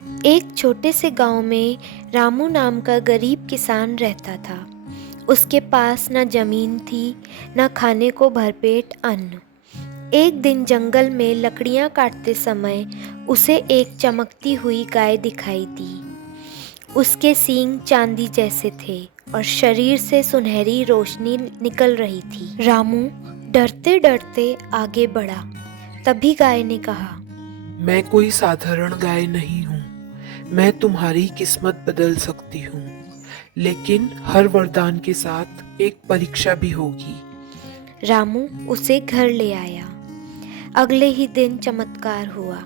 एक छोटे से गांव में रामू नाम का गरीब किसान रहता था। उसके पास न जमीन थी, न खाने को भरपेट अन्न। एक दिन जंगल में लकड़ियां काटते समय उसे एक चमकती हुई गाय दिखाई दी। उसके सींग चांदी जैसे थे और शरीर से सुनहरी रोशनी निकल रही थी। रामू डरते डरते आगे बढ़ा। तभी गाय ने कहा, मैं कोई साधारण गाय नहीं हूँ। मैं तुम्हारी किस्मत बदल सकती हूँ, लेकिन हर वरदान के साथ एक परीक्षा भी होगी। रामू उसे घर ले आया। अगले ही दिन चमत्कार हुआ।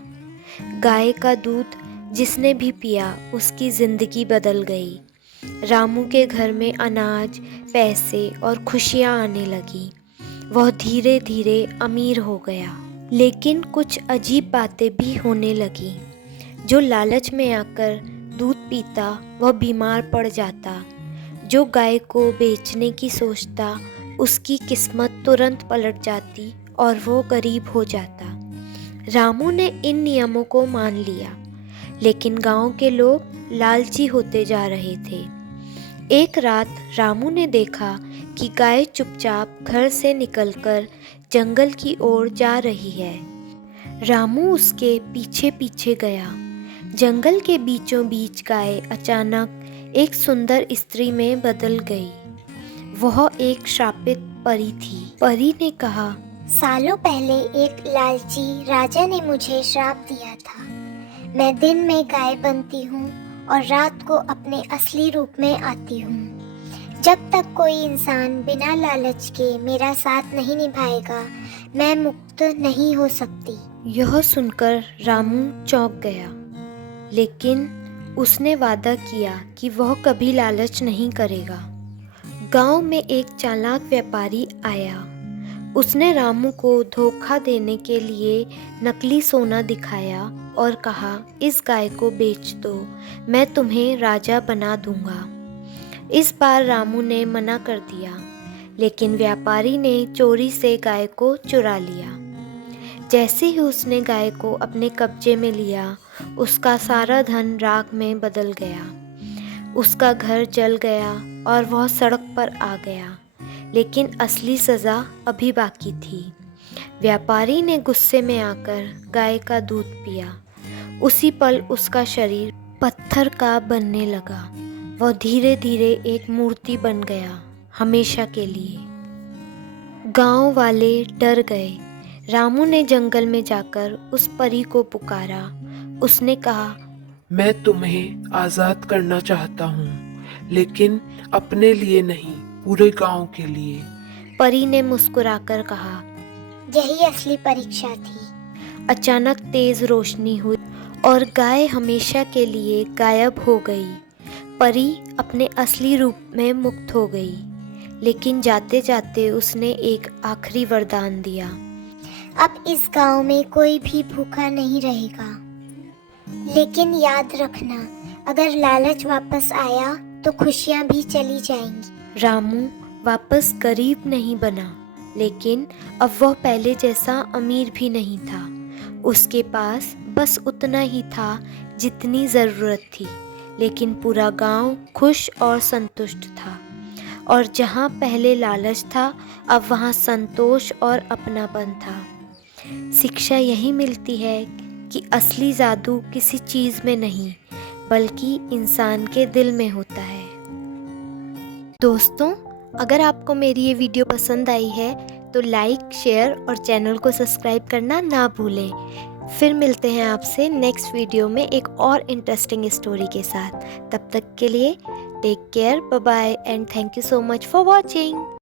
गाय का दूध जिसने भी पिया उसकी जिंदगी बदल गई। रामू के घर में अनाज, पैसे और खुशियां आने लगी। वह धीरे धीरे अमीर हो गया। लेकिन कुछ अजीब बातें भी होने लगी। जो लालच में आकर दूध पीता वह बीमार पड़ जाता। जो गाय को बेचने की सोचता उसकी किस्मत तुरंत पलट जाती और वो गरीब हो जाता। रामू ने इन नियमों को मान लिया, लेकिन गांव के लोग लालची होते जा रहे थे। एक रात रामू ने देखा कि गाय चुपचाप घर से निकलकर जंगल की ओर जा रही है। रामू उसके पीछे पीछे गया। जंगल के बीचों बीच गाय अचानक एक सुंदर स्त्री में बदल गई। वह एक श्रापित परी थी। परी ने कहा, सालों पहले एक लालची राजा ने मुझे श्राप दिया था। मैं दिन में गाय बनती हूँ और रात को अपने असली रूप में आती हूँ। जब तक कोई इंसान बिना लालच के मेरा साथ नहीं निभाएगा, मैं मुक्त नहीं हो सकती। यह सुनकर रामू चौंक गया, लेकिन उसने वादा किया कि वह कभी लालच नहीं करेगा। गांव में एक चालाक व्यापारी आया। उसने रामू को धोखा देने के लिए नकली सोना दिखाया और कहा, इस गाय को बेच दो, मैं तुम्हें राजा बना दूंगा। इस बार रामू ने मना कर दिया, लेकिन व्यापारी ने चोरी से गाय को चुरा लिया। जैसे ही उसने गाय को अपने कब्जे में लिया, उसका सारा धन राख में बदल गया। उसका घर जल गया और वह सड़क पर आ गया, लेकिन असली सज़ा अभी बाकी थी। व्यापारी ने गुस्से में आकर गाय का दूध पिया। उसी पल उसका शरीर पत्थर का बनने लगा। वह धीरे धीरे एक मूर्ति बन गया, हमेशा के लिए। गांव वाले डर गए। रामू ने जंगल में जाकर उस परी को पुकारा। उसने कहा, मैं तुम्हें आजाद करना चाहता हूँ, लेकिन अपने लिए नहीं, पूरे गांव के लिए। परी ने मुस्कुराकर कहा, यही असली परीक्षा थी। अचानक तेज रोशनी हुई और गाय हमेशा के लिए गायब हो गई। परी अपने असली रूप में मुक्त हो गई, लेकिन जाते जाते उसने एक आखिरी वरदान दिया। अब इस गांव में कोई भी भूखा नहीं रहेगा। लेकिन याद रखना, अगर लालच वापस आया तो खुशियां भी चली जाएंगी। रामू वापस गरीब नहीं बना, लेकिन अब वह पहले जैसा अमीर भी नहीं था। उसके पास बस उतना ही था जितनी ज़रूरत थी, लेकिन पूरा गांव खुश और संतुष्ट था। और जहां पहले लालच था, अब वहां संतोष और अपनापन था। शिक्षा यही मिलती है कि असली जादू किसी चीज़ में नहीं, बल्कि इंसान के दिल में होता है। दोस्तों, अगर आपको मेरी ये वीडियो पसंद आई है तो लाइक, शेयर और चैनल को सब्सक्राइब करना ना भूलें। फिर मिलते हैं आपसे नेक्स्ट वीडियो में एक और इंटरेस्टिंग स्टोरी के साथ। तब तक के लिए take care, bye bye and thank you so much for watching.